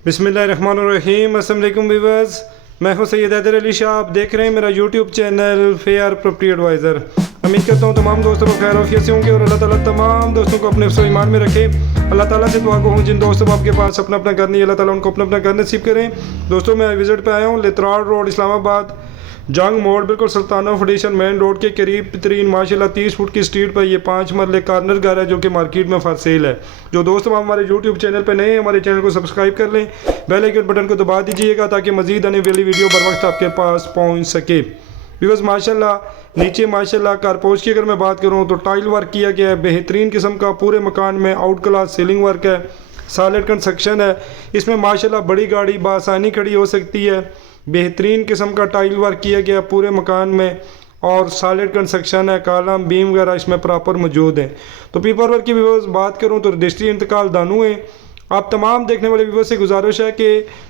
बिस्मिल्लाहिर्रहमानिर्रहीम। अस्सलाम वालेकुम व्यूअर्स, मैं हूं सैयद हैदर अली शाह। आप देख रहे हैं मेरा YouTube channel fair property advisor. उम्मीद करता हूं तमाम दोस्तों को खैर आफियत से होंगे और अल्लाह ताला तमाम दोस्तों को अपने हिफ्ज़ ईमान में रखे। अल्लाह ताला से दुआ को हूँ जिन दोस्तों को आपके पास अपना अपना घर नहीं, अल्लाह ताला उनको अपना अपना घर नसीब करें। दोस्तों मैं विज़िट पे आया हूँ लेतराड़ रोड इस्लामाबाद जंग मोड़, बिल्कुल सुल्ताना फाउंडेशन मेन रोड के करीब तरीन माशाल्लाह 30 फुट की स्ट्रीट पर ये 5 मरले कॉर्नर घर है जो कि मार्केट में फॉर सेल है। जो दोस्त हम हमारे यूट्यूब चैनल पर नए हैं हमारे चैनल को सब्सक्राइब कर लें, बेल आइकन बटन को दबा दीजिएगा ताकि मजीद आने वाली वीडियो बर वक्त आपके पास पहुंच सके। व्यूअर्स माशाल्लाह नीचे माशाल्लाह कारपोश की अगर मैं बात करूं तो टाइल वर्क किया गया है बेहतरीन किस्म का। पूरे मकान में आउट क्लास सीलिंग वर्क है, सॉलिड कंस्ट्रक्शन है। इसमें माशाल्लाह बड़ी गाड़ी बआसानी खड़ी हो सकती है। बेहतरीन किस्म का टाइल वर्क किया गया पूरे मकान में और सॉलिड कंस्ट्रक्शन है, कॉलम बीम वगैरह इसमें प्रॉपर मौजूद है। तो पेपर वर्क की व्यूअर्स बात करूं तो रजिस्ट्री इंतकाल दानू है। आप तमाम देखने वाले व्यूअर्स से गुजारिश है कि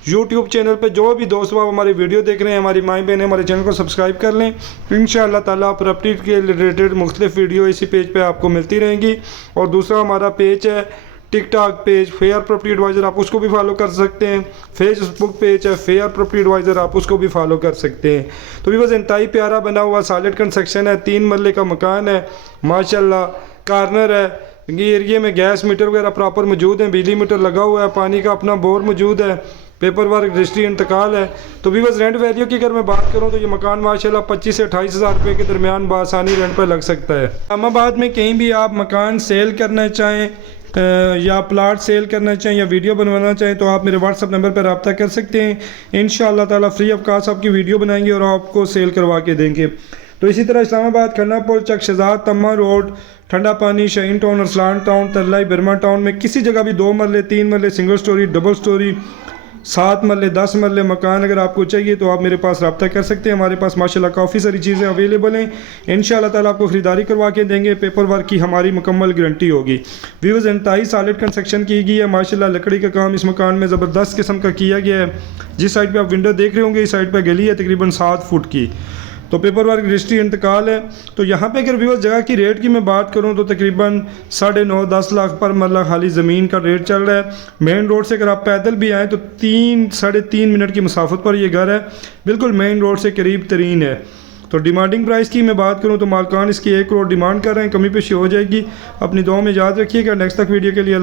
यूट्यूब चैनल पे जो भी दोस्त आप हमारी वीडियो देख रहे हैं, हमारी माई बहन हमारे चैनल को सब्सक्राइब कर लें। इंशाअल्लाह ताला प्रॉपर्टी के रिलेटेड मुख्तलिफ वीडियो इसी पेज पे आपको मिलती रहेंगी। और दूसरा हमारा पेज है TikTok page fair property advisor, आप उसको भी फॉलो कर सकते हैं। फेसबुक पेज है फेयर प्रॉपर्टी एडवाइज़र, आप उसको भी फॉलो कर सकते हैं। तो भी बस इंतहाई प्यारा बना हुआ सॉलिड कंस्ट्रक्शन है, 3 मरले का मकान है माशाल्लाह। कॉर्नर है, ये एरिए में गैस मीटर वगैरह प्रॉपर मौजूद है, बिजली मीटर लगा हुआ है, पानी का अपना बोर मौजूद है, पेपर वर्क रजिस्ट्री इंतकाल है। तो भी बस रेंट वैल्यू की अगर मैं बात करूं तो ये मकान माशाल्लाह 25 से 28 हज़ार रुपये के दरमियान बआसानी रेंट पर लग सकता है। इस्लामाबाद में कहीं भी आप मकान सेल करना चाहें या प्लाट सेल करना चाहें या वीडियो बनवाना चाहें तो आप मेरे व्हाट्सअप नंबर पर रब्ता कर सकते हैं। इंशाअल्लाह ताला फ्री ऑफ कास्ट आपकी वीडियो बनाएंगे और आपको सेल करवा के देंगे। तो इसी तरह इस्लामाबाद खन्नापुर चक शहजाद तम्मा रोड ठंडा पानी Shaheen town Arsalan town तल्लाई Birma town में किसी जगह भी 2 मरले 3 मरले सिंगल स्टोरी डबल स्टोरी 7 मरले 10 मरले मकान अगर आपको चाहिए तो आप मेरे पास रब्ता कर सकते हैं। हमारे पास माशाल्लाह काफ़ी सारी चीज़ें अवेलेबल हैं। इंशाअल्लाह ताला आपको ख़रीदारी करवा के देंगे, पेपर वर्क की हमारी मुकम्मल गारंटी होगी। व्यूअर्स इंतहाई सॉलिड कंस्ट्रक्शन की गई है माशाल्लाह। लकड़ी का काम इस मकान में ज़बरदस्त किस्म का किया गया है। जिस साइड पर आप विंडो देख रहे होंगे इस साइड पर गली है तकरीबन 7 फुट की। तो पेपर वर्क रजिस्ट्री इंतकाल है। तो यहाँ पे अगर व्यूअर्स जगह की रेट की मैं बात करूँ तो तकरीबन 9.5-10 लाख पर मरला खाली ज़मीन का रेट चल रहा है। मेन रोड से अगर आप पैदल भी आएँ तो 3-3.5 मिनट की मुसाफत पर ये घर है, बिल्कुल मेन रोड से करीब तरीन है। तो डिमांडिंग प्राइस की मैं बात करूँ तो मालकान इसकी 1 करोड़ डिमांड कर रहे हैं, कमी पेशी हो जाएगी। अपनी दुआ में याद रखिएगा। नेक्स्ट तक वीडियो के लिए